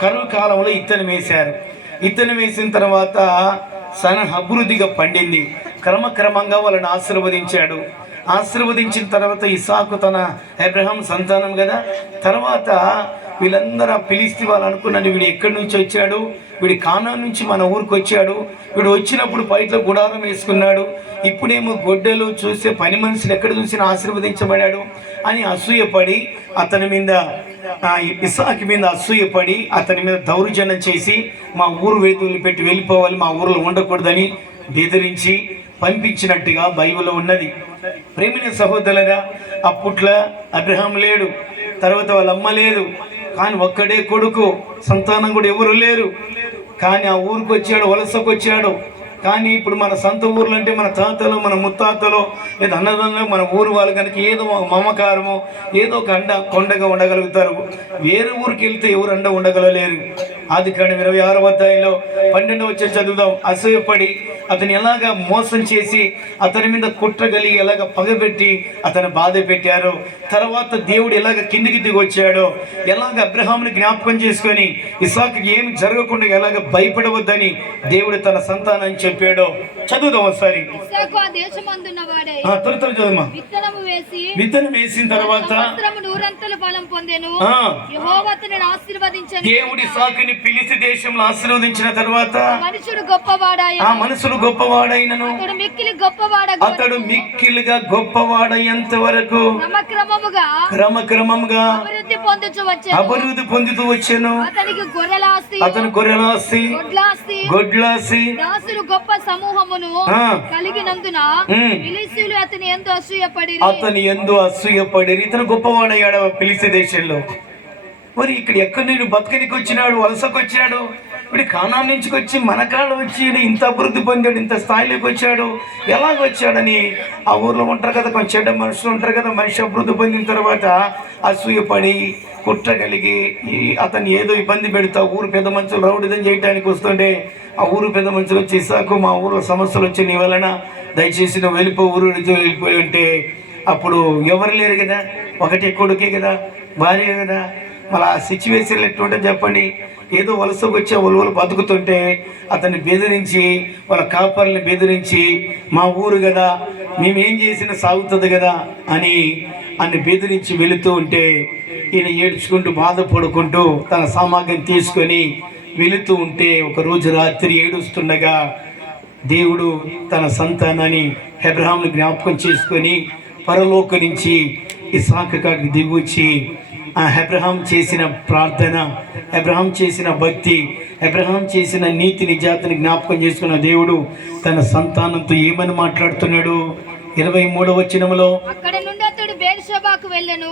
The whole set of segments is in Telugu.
కరువు కాలంలో ఇత్తనం వేశారు. ఇత్తనం వేసిన తర్వాత సన అభివృద్ధిగా పండింది. క్రమక్రమంగా వాళ్ళని ఆశీర్వదించాడు. ఆశీర్వదించిన తర్వాత ఇసాకు తన అబ్రహాం సంతానం కదా. తర్వాత వీళ్ళందరూ పిలిస్తే వాళ్ళు వీడు ఎక్కడి నుంచి వచ్చాడు? వీడి కానా నుంచి మన ఊరికి వచ్చాడు. వీడు వచ్చినప్పుడు బయటలో గుడారం వేసుకున్నాడు. ఇప్పుడేమో గొడ్డలు చూస్తే పని మనుషులు ఎక్కడ చూసినా ఆశీర్వదించబడాడు అని అసూయపడి అతని మీద ఇసాకి మీద అసూయపడి అతని మీద దౌర్జన్యం చేసి మా ఊరు వేదులు పెట్టి వెళ్ళిపోవాలి మా ఊరిలో ఉండకూడదని బెదిరించి పంపించినట్టుగా బైబిల్లో ఉన్నది. ప్రేమిన సహోదరుగా అప్పట్లో అబ్రహాం లేడు తర్వాత వాళ్ళ అమ్మ లేదు. కానీ ఒక్కడే కొడుకు సంతానం కూడా ఎవరు లేరు. కానీ ఆ ఊరికి వచ్చాడు వలసకు వచ్చాడు. కానీ ఇప్పుడు మన సొంత ఊర్లు అంటే మన తాతలు మన ముత్తాతలు లేదా అన్నదానంలో మన ఊరు వాళ్ళు కనుక ఏదో మమకారమో ఏదో ఒక అండ కొండగా ఉండగలుగుతారు. వేరే ఊరికి వెళ్తే ఎవరు అండ ఉండగలలేరు. ఆది కాడ ఇరవై ఆరో అధ్యాయంలో పన్నెండు వచ్చే చదువుదాం. అసూయపడి అతను ఎలాగ మోసం చేసి అతని మీద కుట్రగలిగి ఎలాగ పగబెట్టి అతను బాధ పెట్టారో. తర్వాత దేవుడు ఎలాగ కిందికి దిగి వచ్చాడో ఎలాగ అబ్రహాముని జ్ఞాపకం చేసుకొని ఇసాకు ఏమి జరగకుండా ఎలాగ భయపడవద్దని దేవుడు తన సంతానం చెప్పాడో? చదువుదాం ఒకసారి. త్వర త్వర చదువుమా? విత్తనము వేసి విత్తనం వేసిన తర్వాత నూరంతల ఫలం పొందెను. దేవుడి సాకుని పిలిచి దేశంలో ఆశీర్వదించిన తర్వాత మనుషుడు గొప్పవాడాయ ఆ మనసులు గొప్పవాడైనను. అతడు మిక్కిలి గొప్పవాడ అతడు మిక్కిలుగా గొప్పవాడయ్యేంత వరకు క్రమక్రమముగా క్రమక్రమంగా అభివృద్ధి పొందుచు వచ్చాను. అభివృద్ధి పొందుతూ వచ్చాను. అతనికి గొర్రెలాస్తి అతను గొర్రెలాసి గొడ్లాస్తి గొడ్లాసి దాసులు గొప్ప సమూహమును. కలిగినందున. ఫిలిస్తీయులు అతని ఎంతో అసూయపడి అతను ఎందు అసూయపడి ఇతను గొప్పవాడయ్యాడు పిలిచి దేశంలో. మరి ఇక్కడ ఎక్కడ నేను బతకనికి వచ్చినాడు వలసకు వచ్చాడు ఇప్పుడు కానా నుంచి వచ్చి మన కాడ వచ్చి ఇంత అభివృద్ధి పొందాడు ఇంత స్థాయిలోకి వచ్చాడు ఎలాగ వచ్చాడని ఆ ఊర్లో ఉంటారు కదా కొంచెం చెడ్డ మనుషులు ఉంటారు కదా మనిషి అభివృద్ధి పొందిన తర్వాత అసూయపడి కుట్ర కలిగి ఈ అతన్ని ఏదో ఇబ్బంది పెడతా ఊరు పెద్ద మనుషులు రౌడిదం చేయడానికి వస్తుంటే ఆ ఊరు పెద్ద మనుషులు వచ్చి ఇసాకు మా ఊరిలో సమస్యలు వచ్చి నీ వలన దయచేసి నువ్వు వెళ్ళిపో ఊరు నుంచి వెళ్ళిపోయి ఉంటే అప్పుడు ఎవరు లేరు కదా? ఒకటే కొడుకే కదా? భార్య కదా? మళ్ళీ ఆ సిచ్యువేషన్లు ఎట్లుంటుంది చెప్పండి? ఏదో వలసకు వచ్చే ఒలువలు బతుకుతుంటే అతన్ని బెదిరించి వాళ్ళ కాపర్ని బెదిరించి మా ఊరు కదా మేమేం చేసినా సాగుతుంది కదా అని అన్ని బెదిరించి వెళుతూ ఉంటే ఈయన ఏడ్చుకుంటూ బాధపడుకుంటూ తన సామాగ్రిని తీసుకొని వెళుతూ ఉంటే ఒకరోజు రాత్రి ఏడుస్తుండగా దేవుడు తన సంతానాన్ని అబ్రహాంను జ్ఞాపకం చేసుకొని పరలోక నుంచి ఇసాకు కాడికి ఆ అబ్రహాం చేసిన ప్రార్థన అబ్రహాం చేసిన భక్తి అబ్రహాం చేసిన నీతి నిజాతని జ్ఞాపకం చేసుకున్న దేవుడు తన సంతానంతో ఏమని మాట్లాడుతున్నాడు? ఇరవై మూడవ వచనములో వెళ్ళెను.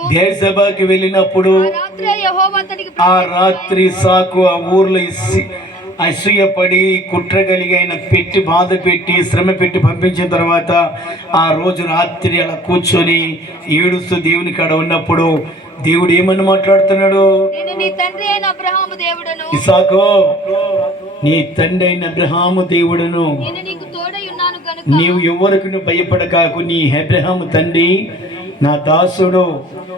వెళ్ళినప్పుడు ఆ రాత్రే సాకు ఆ ఊర్లో అసూయపడి కుట్ర కలిగి ఆయన పెట్టి బాధ పెట్టి శ్రమ పెట్టి పంపించిన తర్వాత ఆ రోజు రాత్రి అలా కూర్చొని ఏడుస్తూ దేవుని కాడ ఉన్నప్పుడు దేవుడు ఏమని మాట్లాడుతున్నాడు? ఇసాకో నీ తండ్రి అయిన అబ్రహాము దేవుడును. నీవు ఎవరికి భయపడకాకు నీ అబ్రహాము తండ్రి నా దాసుడు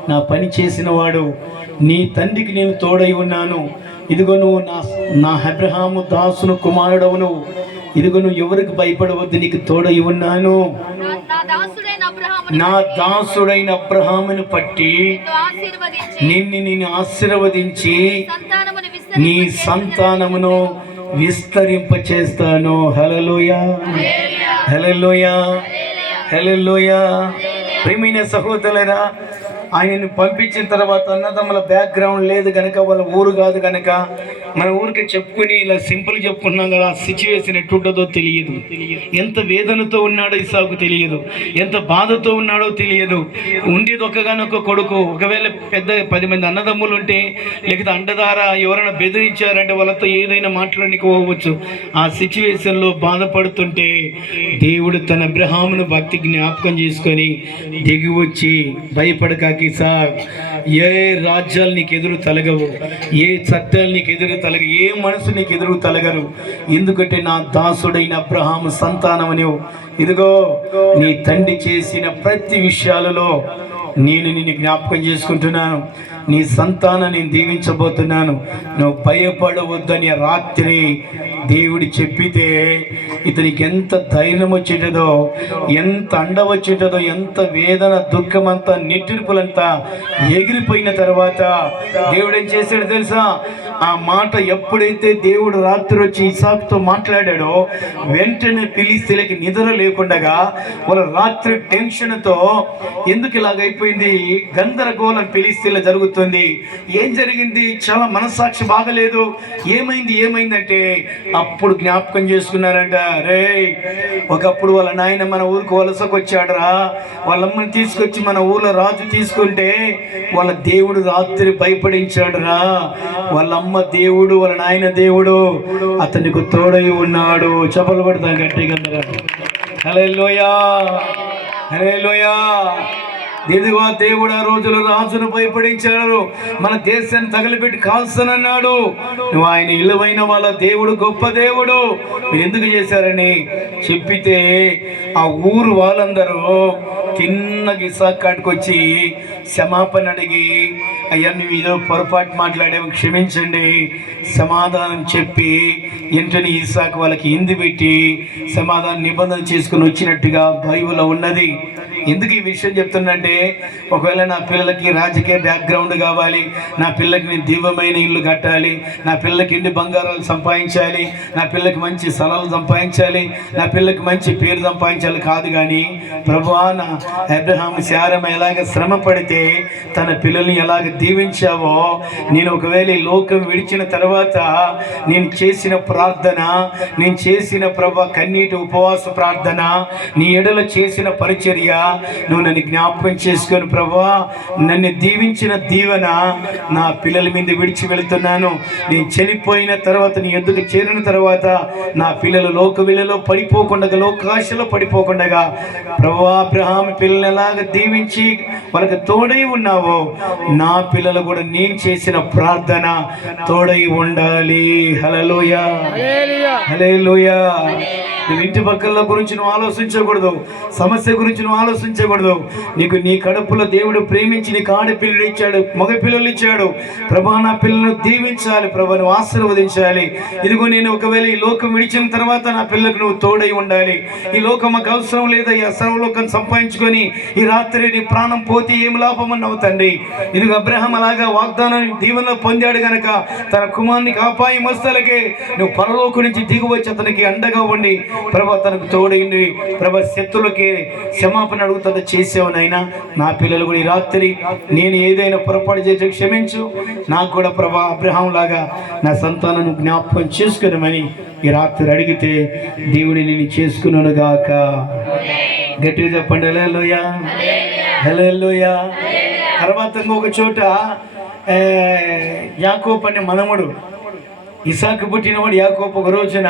నా పని చేసిన వాడు నీ తండ్రికి నేను తోడై ఉన్నాను. ఇదిగో నువ్వు నా నా అబ్రహాము దాసును కుమారుడవును. ఇదిగో నువ్వు ఎవరికి భయపడవద్దు నీకు తోడై ఉన్నాను. నా దాసుడైన అబ్రహామును పట్టి నిన్ను నేను ఆశీర్వదించి నీ సంతానమును విస్తరింప చేస్తాను హలలోయ హలలోయ హలలోయ ప్రేమైన సహోదరులైనా ఆయనను పంపించిన తర్వాత అన్నదమ్ముల బ్యాక్గ్రౌండ్ లేదు కనుక వాళ్ళ ఊరు కాదు కనుక మన ఊరికి చెప్పుకుని ఇలా సింపుల్ చెప్పుకున్నాం కదా ఆ సిచ్యువేషన్ ఎట్టుంటుందో తెలియదు. ఎంత వేదనతో ఉన్నాడో ఇసాకు తెలియదు. ఎంత బాధతో ఉన్నాడో తెలియదు. ఉండేది ఒక్కగానొక్క కొడుకు. ఒకవేళ పెద్ద పది మంది అన్నదమ్ములు ఉంటే లేకపోతే అండదార ఎవరైనా బెదిరించారంటే వాళ్ళతో ఏదైనా మాట్లాడడానికి పోవచ్చు ఆ సిచ్యువేషన్లో బాధపడుతుంటే దేవుడు తన అబ్రహామును భక్తి జ్ఞాపకం చేసుకొని దిగి వచ్చి భయపడకాకి సార్ ఏ రాజ్యాలు నీకు ఎదురు తలగవు ఏ చట్టాలు నీకు ఎదురు తలగ ఏ మనసు నీకు ఎదురు తలగరు? ఎందుకంటే నా దాసుడైన అబ్రహాము సంతానం నీవు ఇదిగో నీ తండ్రి చేసిన ప్రతి విషయాలలో నేను నిన్ను జ్ఞాపకం చేసుకుంటున్నాను. నీ సంతానం నేను దీవించబోతున్నాను. నువ్వు భయపడవద్దని రాత్రి దేవుడు చెప్పితే ఇతనికి ఎంత ధైర్యం వచ్చేటదో ఎంత అండ వచ్చేటదో ఎంత వేదన దుఃఖం అంతా నిట్టూర్పులంతా ఎగిరిపోయిన తర్వాత దేవుడు ఏం చేశాడు తెలుసా? ఆ మాట ఎప్పుడైతే దేవుడు రాత్రి వచ్చి ఇసాక్తో మాట్లాడాడో వెంటనే పిలిస్తేలకి నిద్ర లేకుండగా వాళ్ళ రాత్రి టెన్షన్తో ఎందుకు ఇలాగైపోయింది? గందరగోళం పిలిస్తేలా జరుగుతుంది ఏం జరిగింది? చాలా మనస్సాక్షి బాగలేదు. ఏమైంది? ఏమైందంటే అప్పుడు జ్ఞాపకం చేసుకున్నారంట రే ఒకప్పుడు వాళ్ళ నాయన మన ఊరికి వలసకు వాళ్ళమ్మని తీసుకొచ్చి మన ఊళ్ళో రాజు తీసుకుంటే వాళ్ళ దేవుడు రాత్రి భయపడించాడురా. వాళ్ళ అమ్మ దేవుడు వాళ్ళ నాయన దేవుడు అతనికి తోడై ఉన్నాడు. చెప్పలు పడతాం గట్టిగా హలే లోయా హలే లోయా ఇదిగో దేవుడు ఆ రోజులు రాజును భయపడించాడు. మన దేశాన్ని తగలబెట్టి కాల్సనన్నాడు నువ్వు ఆయన ఇలువైన వాళ్ళ దేవుడు గొప్ప దేవుడు. మీరు ఎందుకు చేశారని చెప్పితే ఆ ఊరు వాళ్ళందరూ తిన్నగా ఇసాక్ వచ్చి క్షమాపణ అడిగి అయ్యా మేము ఏదో పొరపాటు మాట్లాడాము క్షమించండి. సమాధానం చెప్పి వెంటనే ఇసాక్ వాళ్ళకి ఇంది పెట్టి సమాధానం నిబంధన చేసుకుని వచ్చినట్టుగా బైబిల్లో ఉన్నది. ఎందుకు ఈ విషయం చెప్తున్నంటే ఒకవేళ నా పిల్లలకి రాజకీయ బ్యాక్గ్రౌండ్ కావాలి నా పిల్లకి నేను దివ్యమైన ఇల్లు కట్టాలి నా పిల్లకి ఇంటి బంగారాలు సంపాదించాలి నా పిల్లకి మంచి స్థలాలు సంపాదించాలి నా పిల్లకి మంచి పేరు సంపాదించాలి కాదు కానీ ప్రభువా నా అబ్రహాం శారమ ఎలాగ శ్రమ పడితే తన పిల్లల్ని ఎలాగ దీవించావో నేను ఒకవేళ ఈ లోకం విడిచిన తర్వాత నేను చేసిన ప్రార్థన నేను చేసిన ప్రభా కన్నీటి ఉపవాస ప్రార్థన నీ ఎడల చేసిన పరిచర్య నువ్వు నన్ను జ్ఞాపకం చేసుకొని ప్రభా నన్ను దీవించిన దీవెన నా పిల్లల మీద విడిచి వెళుతున్నాను. నేను చనిపోయిన తర్వాత నీ ఎద్దుకు చేరిన తర్వాత నా పిల్లలు లోక విలలో పడిపోకుండా లోకాశలో పడిపోకుండా ప్రభా అబ్రహాం పిల్లలు ఎలాగ దీవించి వాళ్ళకి తోడై ఉన్నావో నా పిల్లలు కూడా నేను చేసిన ప్రార్థన తోడై ఉండాలి. హలలోయ హలేలుయా నువ్వు ఇంటి పక్కల గురించి నువ్వు ఆలోచించకూడదు. సమస్య గురించి నువ్వు ఆలోచించకూడదు. నీకు నీ కడుపులో దేవుడు ప్రేమించి నీకు ఆడపిల్లలు ఇచ్చాడు మగ పిల్లలు ఇచ్చాడు. ప్రభా నా పిల్లలను దీవించాలి. ప్రభా నువ్వు ఆశీర్వదించాలి. ఇదిగో నేను ఒకవేళ ఈ లోకం విడిచిన తర్వాత నా పిల్లలకు నువ్వు తోడై ఉండాలి. ఈ లోకం మాకు అవసరం లేదా ఈ అసర్వలోకం సంపాదించుకొని ఈ రాత్రి నీ ప్రాణం పోతే ఏం లాభం అన్నావు తండ్రి? ఇదిగో అబ్రహం అలాగా వాగ్దానం దీవెనలో పొందాడు గనక తన కుమారునికి అపాయం వస్తలకే నువ్వు పరలోకు నుంచి దిగువచ్చి అతనికి అండగా ఉండి ప్రభా తనకు తోడైంది. ప్రభా శత్రులకి క్షమాపణ అడుగుతుందో చేసేవనైనా నా పిల్లలు కూడా ఈ రాత్రి నేను ఏదైనా పొరపాటు చేసి క్షమించు. నాకు కూడా ప్రభా అబ్రహం లాగా నా సంతానం జ్ఞాపకం చేసుకునమని ఈ రాత్రి అడిగితే దేవుని నేను చేసుకున్నాను గాక. గట్టిగా చెప్పండి హలోయా హలోయ తర్వాత ఇంకొక చోట యాకోప్ అనే మనముడు ఇసాకు పుట్టినవాడు యాకోప ఒక రోజున